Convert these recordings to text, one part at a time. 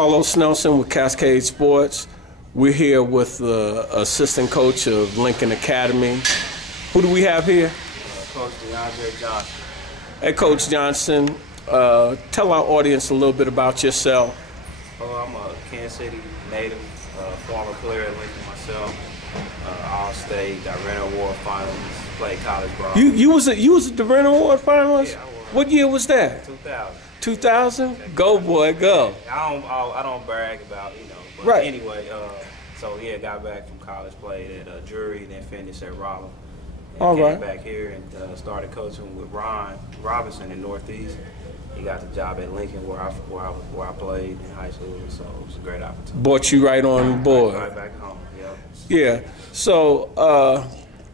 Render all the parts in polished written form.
Carlos Nelson with Cascade Sports. We're here with the assistant coach of Lincoln Academy. Who do we have here? Coach DeAndre Johnson. Hey, Coach Johnson, tell our audience a little bit about yourself. I'm a Kansas City native, former player at Lincoln myself, All-State, Direct Award finalist, played college ball. You was a Direct Award finalist? Yeah, I was. What year was that? 2000. 2000? Go, boy, go. I don't brag about, but right. Anyway, so yeah, got back from college, played at Drury, then finished at Rollins. All came right. back here and started coaching with Ron Robinson in Northeast. He got the job at Lincoln where I played in high school, so it was a great opportunity. Brought you right on board. Right back home, yep. Yeah. So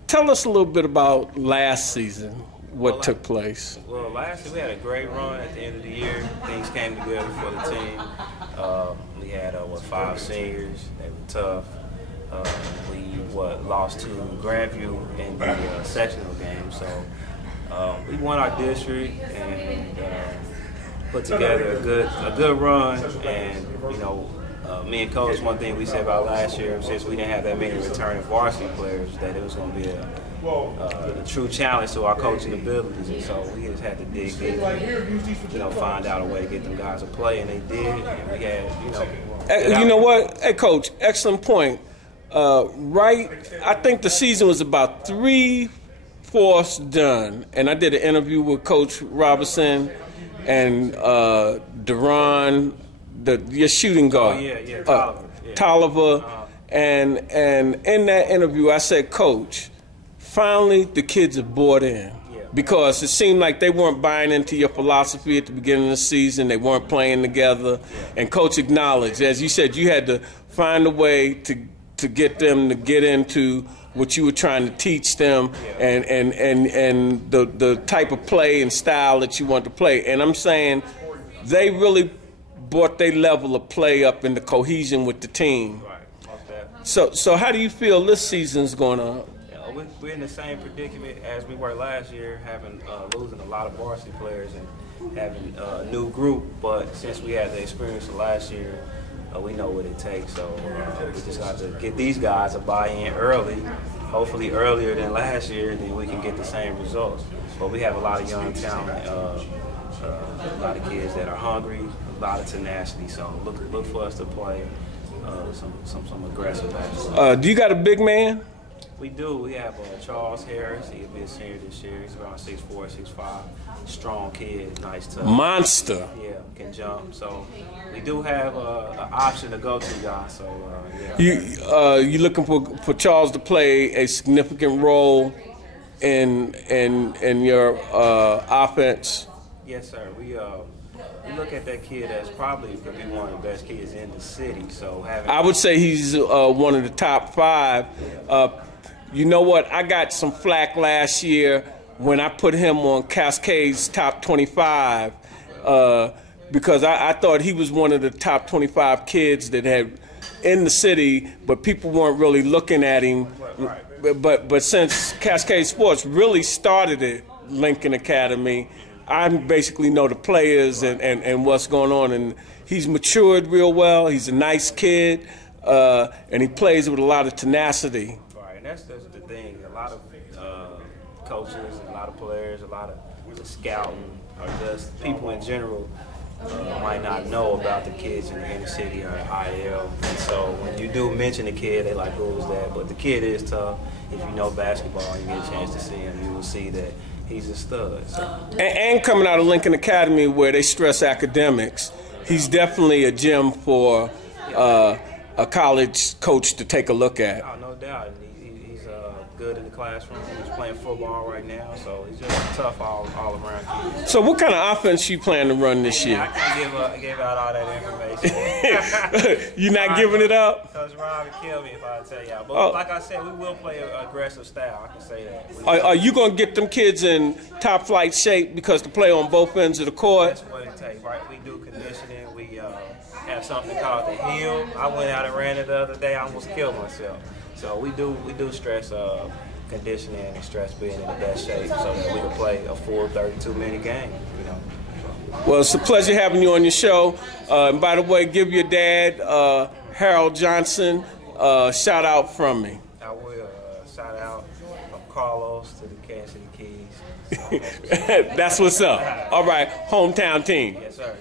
tell us a little bit about last season, what took place. Well, last year we had a great run at the end of the year. Things came together for the team. We had 5 seniors. They were tough. We lost to Grandview in the sectional game, so we won our district and put together a good run. And me and Coach, one thing we said about last year, since we didn't have that many returning varsity players, that it was going to be a true challenge to our coaching abilities, and so we just had to dig deep and find out a way to get them guys to play, and they did. And we had, you know what? Hey, Coach, excellent point. Right, I think the season was about 3/4 done, and I did an interview with Coach Robinson and Deron, your shooting guard, Tolliver, and in that interview I said, Coach, finally the kids have bought in. Because it seemed like they weren't buying into your philosophy at the beginning of the season. They weren't playing together. And Coach acknowledged, as you said, you had to find a way to get them to get into what you were trying to teach them and the type of play and style that you want to play. And I'm saying they really brought their level of play up in the cohesion with the team. So how do you feel this season's going on? We're in the same predicament as we were last year, having losing a lot of varsity players and having a new group. But since we had the experience of last year, we know what it takes. So we just got to get these guys to buy in early, hopefully earlier than last year, and then we can get the same results. But we have a lot of young talent, a lot of kids that are hungry, a lot of tenacity. So look for us to play some aggressive basketball. Do you got a big man? We do. We have Charles Harris. He'll be a senior this year. He's around 6'4", 6'5". Strong kid, nice tough. Monster. Yeah, can jump. So we do have an option to go to, guys. So yeah. You looking for Charles to play a significant role in your offense? Yes, sir. We look at that kid as probably could be one of the best kids in the city. So I would say he's one of the top 5. You know what? I got some flack last year when I put him on Cascade's top 25 because I thought he was one of the top 25 kids that had in the city, but people weren't really looking at him. But since Cascade Sports really started at Lincoln Academy, I basically know the players and what's going on, and he's matured real well. He's a nice kid, and he plays with a lot of tenacity. Right, and that's the thing. A lot of coaches, a lot of players, a lot of scouting, or just people in general might not know about the kids in the inner city or IL. And so when you do mention the kid, they like, who was that? But the kid is tough. If you know basketball and you get a chance to see him, you will see that he's a stud. So. And coming out of Lincoln Academy where they stress academics, he's definitely a gem for a college coach to take a look at. Oh, no doubt. He's good in the classroom. He's playing football right now, so he's just a tough all-around kid. So what kind of offense you plan to run this year? I can't give out all that information. You're not giving it up? Coach Rob would kill me if I tell y'all. But like I said, we will play an aggressive style. I can say that. Are you going to get them kids in top-flight shape because to play on both ends of the court? That's what it takes, right? We do conditioning. We have something called the hill. I went out and ran it the other day. I almost killed myself. So we do stress conditioning and stress being in the best shape so that we can play a full 32-minute game. Well, it's a pleasure having you on your show. And by the way, give your dad, Harold Johnson, shout out from me. I will. Shout out from Carlos to the Kansas City Keys. That's what's up. All right, hometown team. Yes, sir.